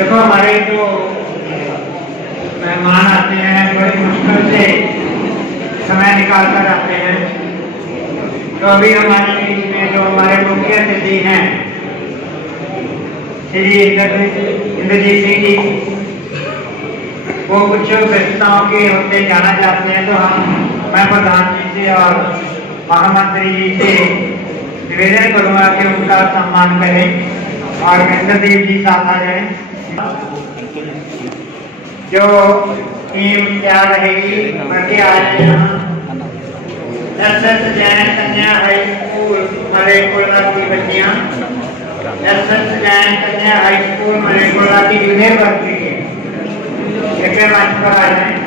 देखो हमारे जो मेहमान आते हैं बड़ी मुश्किल से समय निकाल कर आते हैं। तो अभी हमारे बीच में जो हमारे मुख्य अतिथि हैं श्री इंद्रजीत सिंह जी, वो कुछ व्यस्तताओं के होते जाना चाहते हैं। तो मैं प्रधान जी से और महामंत्री जी से निवेदन करूंगा कि उनका सम्मान करें और इंद्रदेव जी साथ आ जाए। जो टीम तैयार रहेगी करके आ जाए। एसएस जैन कन्या हाई स्कूल मलेरकोटला की बच्चियां, एसएस जैन कन्या हाई स्कूल मलेरकोटला की जूनियर वर्ग के एक मंच पर आ जाए।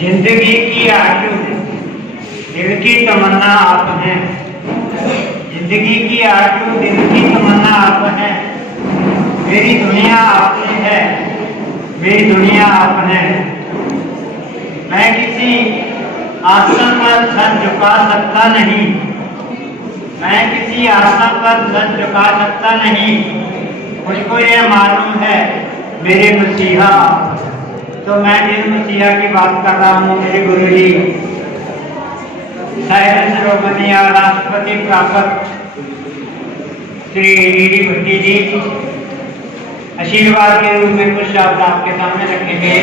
जिंदगी की आरज़ू दिल की तमन्ना आप हैं। जिंदगी की आरज़ू दिल की तमन्ना आप हैं। मेरी दुनिया आपने है, मेरी दुनिया आप हैं। मैं किसी आसन पर सर झुका सकता नहीं, मैं किसी आसन पर सर झुका सकता नहीं। मुझको यह मालूम है मेरे मसीहा। तो मैं जिस मसीहा की बात कर रहा हूँ, मेरे गुरु जी साहित्य शिरोमणि और राष्ट्रपति प्राप्त श्री डी भट्टी जी आशीर्वाद के रूप में कुछ शब्द आपके सामने रखेंगे।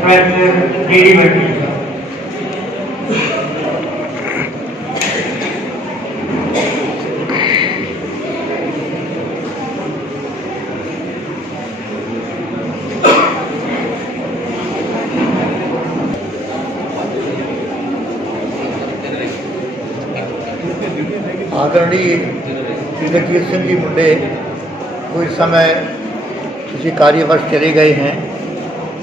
प्रोफेसर डी भट्टी। आदरणीय जगजीत सिंह जी मुंडे वो इस समय किसी कार्यवश चले गए हैं,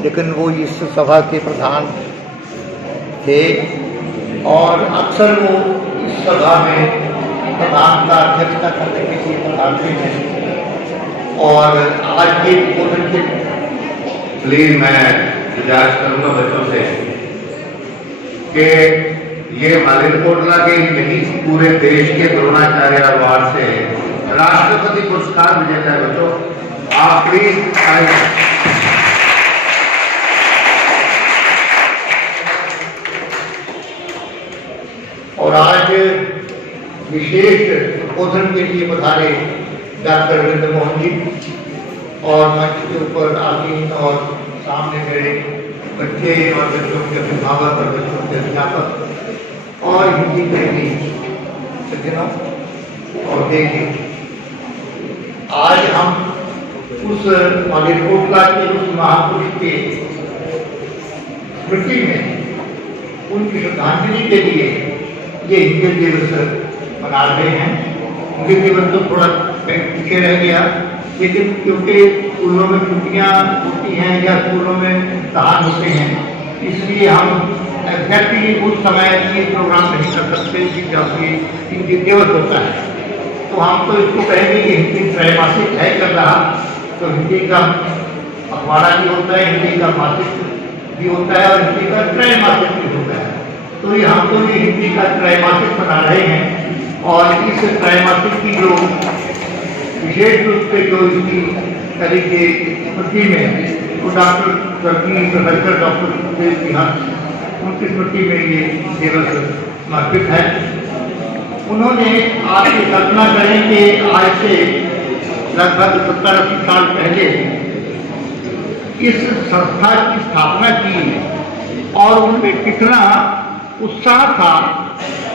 लेकिन वो इस सभा के प्रधान थे और अक्सर वो इस सभा में प्रधान का अध्यक्षता करने के लिए पधारते हैं। और आज के बोधन के प्लीज मैं गुजारिश करूंगा बच्चों से कि ये मालिरकोटला के नहीं पूरे देश के द्रोणाचार्य अवार्ड से राष्ट्रपति पुरस्कार विजेता है बच्चों, आप प्लीज आइए। और आज विशेष उद्बोधन के लिए पधारे डॉक्टर वीरेंद्र मोहन जी और मंच के ऊपर आसीन और सामने मेरे बच्चे और बच्चों के अभिभावक और बच्चों के अध्यापक और हिंदी के भी सज्जनों और देखिए, आज हम उस मालिरकोटला के उस महापुरुष के स्मृति में उनकी श्रद्धांजलि के लिए ये हिंदी दिवस मना रहे हैं। हिंदी दिवस तो थोड़ा पीछे रह गया, लेकिन क्योंकि स्कूलों में छुट्टियाँ होती हैं या स्कूलों में इम्तहान होते हैं, इसलिए हम एग्जैक्टली उस समय ये प्रोग्राम नहीं कर सकते जब ये हिंदी दिवस होता है। तो हम तो इसको कहेंगे कि हिंदी त्रैमासिक है कर रहा, तो हिंदी का अखबारा भी होता है, हिंदी का मासिक भी होता है और हिंदी का त्रैमासिक भी होता है। तो ये हम तो ये हिंदी का त्रैमासिक बना रहे हैं और इस त्रैमासिक की जो विशेष रूप से जो इसकी तारीख के स्मृति में वो डॉक्टर स्वर्गीय प्रोफेसर डॉक्टर सुखदेव सिंह उनकी स्मृति में ये दिवस समर्पित है। उन्होंने आज की कल्पना करें कि आज से लगभग 70-80 साल पहले इस संस्था की स्थापना की और उनमें कितना उत्साह था,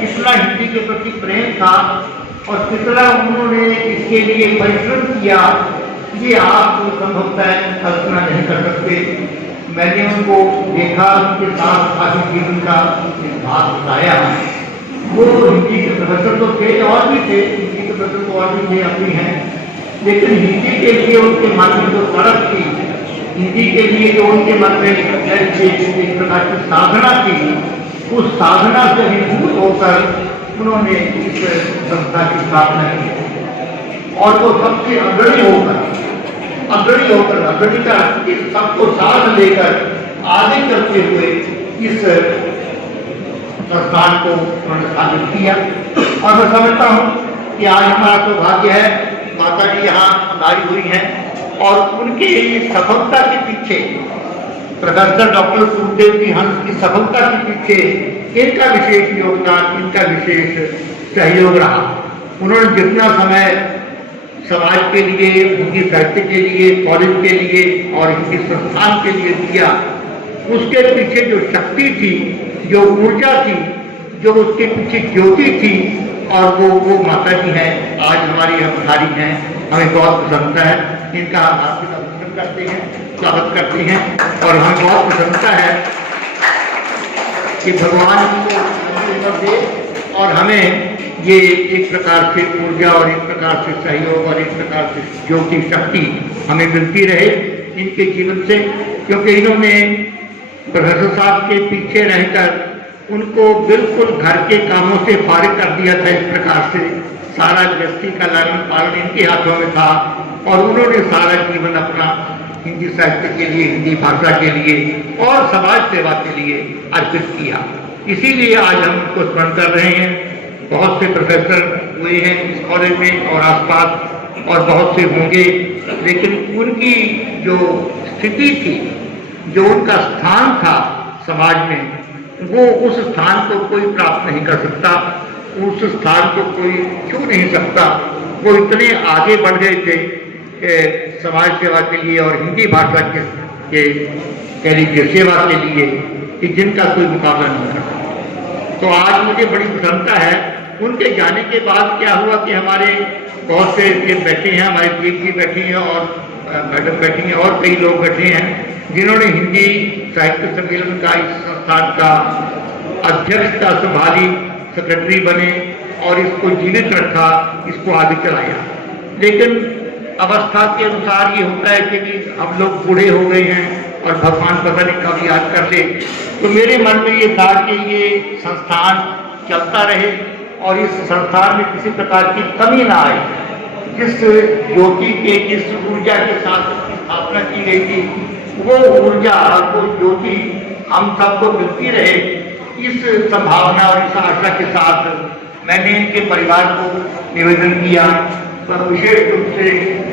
कितना हिंदी के प्रति प्रेम था और कितना उन्होंने इसके लिए परिश्रम किया, ये आप संभवतः कल्पना नहीं कर सकते। मैंने उनको देखा, उनके साथ आगे जीवन का एक भाग बताया। वो हिंदी के प्रोफेसर तो थे और भी थे, हिंदी के प्रोफेसर तो और भी थे, अपनी हैं, लेकिन हिंदी के लिए उनके मन में जो तड़प थी, हिंदी के लिए जो उनके मन में एक प्रकार की साधना थी, उस साधना से विभूत होकर उन्होंने इस संस्था की स्थापना की और वो सबसे अग्रणी का इस सबको साथ लेकर आगे चलते हुए इस संस्थान को उन्होंने स्थापित किया। और मैं समझता हूँ कि आज हमारा सौभाग्य है, माता जी यहाँ हमारी हुई हैं और उनकी सफलता के पीछे प्रोफेसर डॉक्टर सुखदेव जी हंस की सफलता के पीछे इनका विशेष योगदान, इनका विशेष सहयोग रहा। उन्होंने जितना समय समाज के लिए, हिंदी साहित्य के लिए, कॉलेज के लिए और हिंदी संस्थान के लिए दिया, उसके पीछे जो शक्ति थी, जो ऊर्जा थी, जो उसके पीछे ज्योति थी, और वो माता जी हैं, आज हमारी पधारी हैं। हमें बहुत प्रसन्नता है, इनका हार्दिक अभिनंदन करते हैं, स्वागत करते हैं और हमें बहुत प्रसन्नता है कि भगवान को दे और हमें ये एक प्रकार से ऊर्जा और एक प्रकार से सहयोग और एक प्रकार से ज्योति शक्ति हमें मिलती रहे इनके जीवन से, क्योंकि इन्होंने प्रोफेसर साहब के पीछे रहकर उनको बिल्कुल घर के कामों से फारिग कर दिया था। इस प्रकार से सारा गृहस्थी का लालन पालन इनके हाथों में था और उन्होंने सारा जीवन अपना हिंदी साहित्य के लिए, हिंदी भाषा के लिए और समाज सेवा के लिए अर्पित किया। इसीलिए आज हम उनको स्मरण कर रहे हैं। बहुत से प्रोफेसर हुए हैं इस कॉलेज में और आसपास और बहुत से होंगे, लेकिन उनकी जो स्थिति थी, जो उनका स्थान था समाज में, वो उस स्थान को कोई प्राप्त नहीं कर सकता, उस स्थान को कोई छू नहीं सकता। वो इतने आगे बढ़ गए थे समाज सेवा के लिए और हिंदी भाषा के कह लीजिए सेवा के लिए कि जिनका कोई मुकाबला नहीं कर सकता। तो आज मुझे बड़ी प्रसन्नता है। उनके जाने के बाद क्या हुआ कि हमारे बहुत से ये बैठे हैं, हमारे दीप जी बैठी हैं और मैडम बैठी हैं और कई लोग बैठे हैं जिन्होंने हिंदी साहित्य सम्मेलन का, इस संस्थान का अध्यक्षता संभाली, सेक्रेटरी बने और इसको जीवित रखा, इसको आगे चलाया। लेकिन अवस्था के अनुसार ये होता है कि हम लोग बूढ़े हो गए हैं और भगवान पता नहीं कब याद कर ले। तो मेरे मन में ये था कि ये संस्थान चलता रहे और इस संस्थान में किसी प्रकार की कमी ना आए। जिस ज्योति के, जिस ऊर्जा के साथ स्थापना की गई थी, वो ऊर्जा और वो ज्योति हम सबको मिलती रहे, इस संभावना और इस आशा के साथ मैंने इनके परिवार को निवेदन किया। पर विशेष रूप से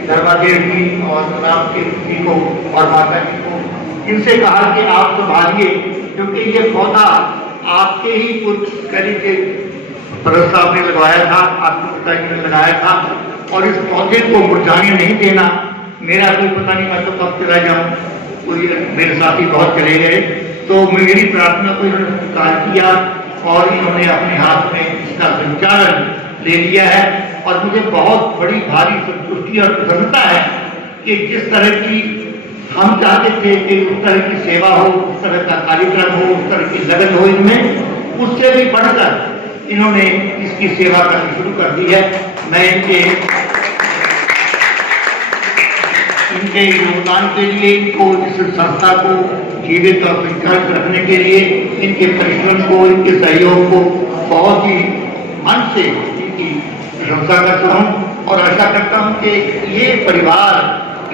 धर्मादेव जी और राम के जी को और माता जी को इनसे कहा कि आप संभालिए, क्योंकि ये पौधा आपके ही करीब के भरत साहब ने लगवाया था, आपके पिताजी ने लगाया था, और इस पौधे को मुरझाने नहीं देना। मेरा कोई पता नहीं मैं तो कब चला जाऊं, कोई मेरे साथी बहुत चले गए, तो मेरी प्रार्थना को इन्होंने स्वीकार किया और इन्होंने अपने हाथ में इसका संचालन ले लिया है। और मुझे बहुत बड़ी भारी संतुष्टि और प्रसन्नता है कि जिस तरह की हम चाहते थे कि उस तरह की सेवा हो, उस तरह का कार्यक्रम हो, उस तरह की लगन हो इनमें, उससे भी बढ़कर इन्होंने इसकी सेवा करनी शुरू कर दी है। मैं इनके योगदान के लिए, इनको इस संस्था को जीवित और संचालित रखने के लिए, इनके परिश्रम को, इनके सहयोग को बहुत ही मन से इनकी प्रशंसा करता हूँ और आशा करता हूँ कि ये परिवार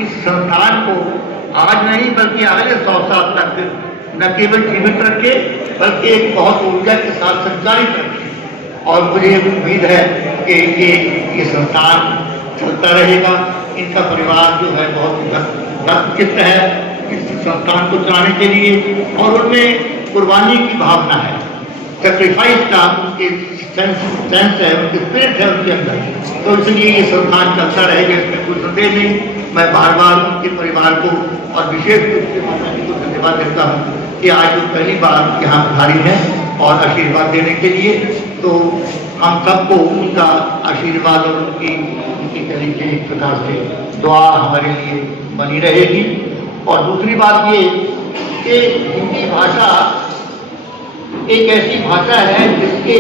इस संस्थान को आज नहीं बल्कि अगले 100 साल तक न केवल जीवित रखे बल्कि एक बहुत ऊर्जा के साथ संचालित रखे। और मुझे उम्मीद है कि ये संस्थान चलता रहेगा। इनका परिवार जो है बहुत दृढ़चित्त है इस संस्थान को चलाने के लिए और उनमें कुर्बानी की भावना है, सेक्रीफाइस का उनके सेंस है, उनके स्पिरिट है उनके अंदर। तो इसलिए ये संस्थान चलता रहेगा, इसमें कोई संदेह नहीं। मैं बार बार उनके परिवार को और विशेष रूप से माता जी को धन्यवाद देता हूँ कि आज वो पहली बार यहाँ पधारी है और आशीर्वाद देने के लिए। तो हम सबको उनका आशीर्वाद और उनकी कह लीजिए एक प्रकार से दुआ हमारे लिए बनी रहेगी। और दूसरी बात ये कि हिंदी भाषा एक ऐसी भाषा है जिसके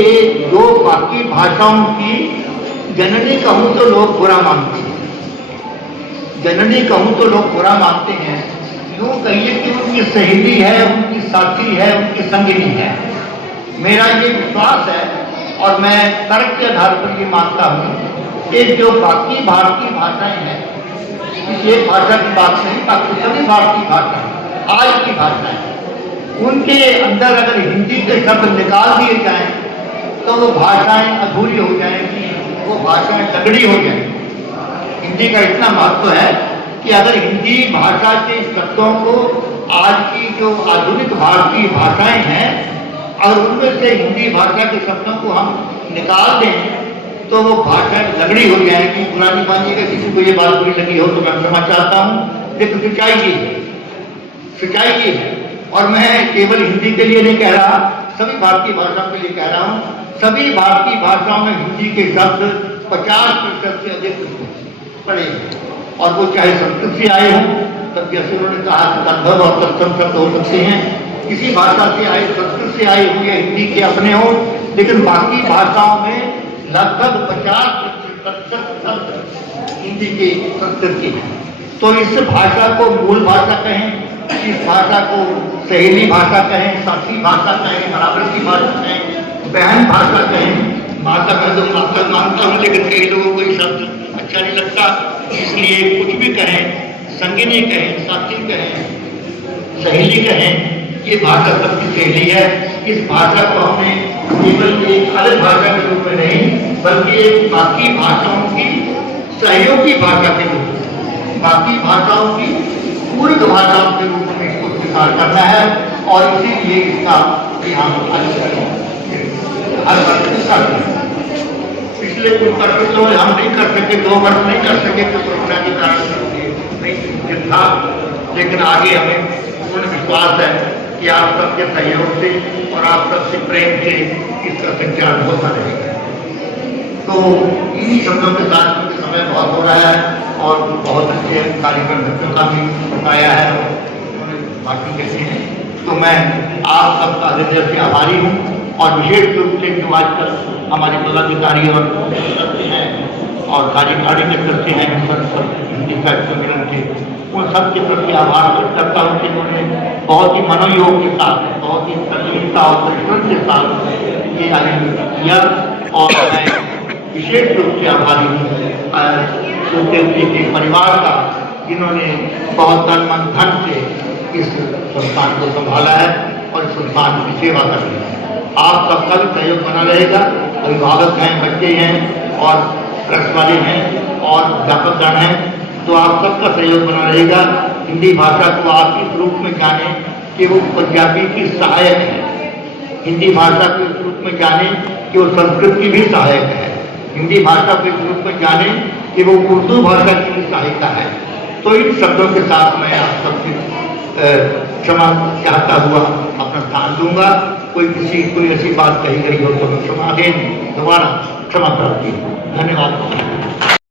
जो बाकी भाषाओं की जननी कहूँ तो लोग बुरा मानते हैं, जननी कहूँ तो लोग बुरा मानते हैं। यूँ कहिए कि उनकी सहेली है, उनकी साथी है, उनकी संगिनी है। मेरा ये विश्वास है और मैं तर्क के आधार पर ये मानता हूँ कि जो बाकी भारतीय भाषाएं हैं, इस एक भाषा की बात नहीं, बाकी सभी भारतीय भाषा आज की भाषा है, उनके अंदर अगर हिंदी के शब्द निकाल दिए जाएं तो वो भाषाएं अधूरी हो जाएंगी, वो भाषाएं तगड़ी हो जाएंगी। हिंदी का इतना महत्व है कि अगर हिंदी भाषा के शब्दों को आज की जो आधुनिक भारतीय भाषाएं हैं, अगर उनमें से हिंदी भाषा के शब्दों को हम निकाल दें तो वो भाषा तगड़ी हो जाएगी। बुरा नहीं मानिएगा, किसी को ये बात बुरी लगी हो तो मैं क्षमा चाहता हूँ, लेकिन सच्चाई ये है। और मैं केवल हिंदी के लिए नहीं कह रहा, सभी भारतीय भाषाओं के लिए कह रहा हूँ। सभी भारतीय भाषाओं में हिंदी के शब्द 50% से अधिक पड़े, और वो चाहे संस्कृत से आए हों, तब जैसे उन्होंने कहा तद्भव और तत्सम शब्द हो सकते हैं, किसी भाषा से आए, संस्कृत से आए हुए हिंदी के अपने हों, लेकिन बाकी भाषाओं में लगभग 50% शब्द हिंदी के संस्कृत के हैं। तो इस भाषा को मूल भाषा कहें इस भाषा को सहेली भाषा कहें, साथी भाषा कहें, बराबर की भाषा कहें, बहन भाषा कहें। माता मैं तो माता मानता हूँ, लेकिन कई लोगों को ये शब्द अच्छा नहीं लगता, इसलिए कुछ भी कहें, संगिनी कहें, साथी कहें, सहेली कहें, ये भाषा सबकी सहेली है। इस भाषा को हमें केवल एक अलग भाषा के रूप में नहीं, बल्कि एक बाकी भाषाओं की सहयोगी भाषा के रूप में, बाकी भाषाओं की पूरक भाषाओं के रूप में इसको स्वीकार करना है। और इसीलिए इसका हम हर वर्ष करते हैं। पिछले कुछ वर्षों तो हम नहीं कर सके, 2 वर्ष नहीं कर सके तो कोरोना के कारण नहीं था, लेकिन आगे हमें पूर्ण विश्वास है कि आप सबके सहयोग से और आप सबसे प्रेम से इसका संचार होता रहेगा। तो इन्हीं शब्दों के साथ समय बहुत हो रहा है और बहुत अच्छे कार्यक्रम बच्चों का भी आया है, बाकी कैसे हैं। तो मैं आप सबका हृदय से आभारी हूँ और विशेष रूप से जो आजकल हमारे पदाधिकारी और करते हैं और कार्यकारिणी के करते हैं हिंदी साहित्य सम्मेलन के, उन सबके प्रति आभार व्यक्त करता हूँ कि उन्होंने बहुत ही मनोयोग के साथ, बहुत ही तल्लीनता और परिश्रम के साथ ये आयोजन किया। और मैं विशेष रूप से आभारी हूँ सुखदेव के परिवार का, जिन्होंने बहुत तन मन धन से इस संस्थान को संभाला है और इस संस्थान की सेवा कर रही है। आप सबका भी सहयोग बना रहेगा। अभिभावक हैं, बच्चे हैं और प्रेस वाले हैं और अध्यापकगण हैं, तो आप सबका सहयोग बना रहेगा। हिंदी भाषा को आप इस रूप में जाने कि वो पंजाबी की सहायक है, हिंदी भाषा को इस रूप में जाने कि वो संस्कृत की भी सहायक है, हिंदी भाषा को इस रूप में जाने कि वो उर्दू भाषा की भी सहायता है। तो इन शब्दों के साथ मैं आप सबसे क्षमा चाहता हुआ अपना स्थान दूंगा। कोई ऐसी बात कही गई हो तो मैं क्षमा दें, दोबारा क्षमा प्रार्थी हूँ। धन्यवाद।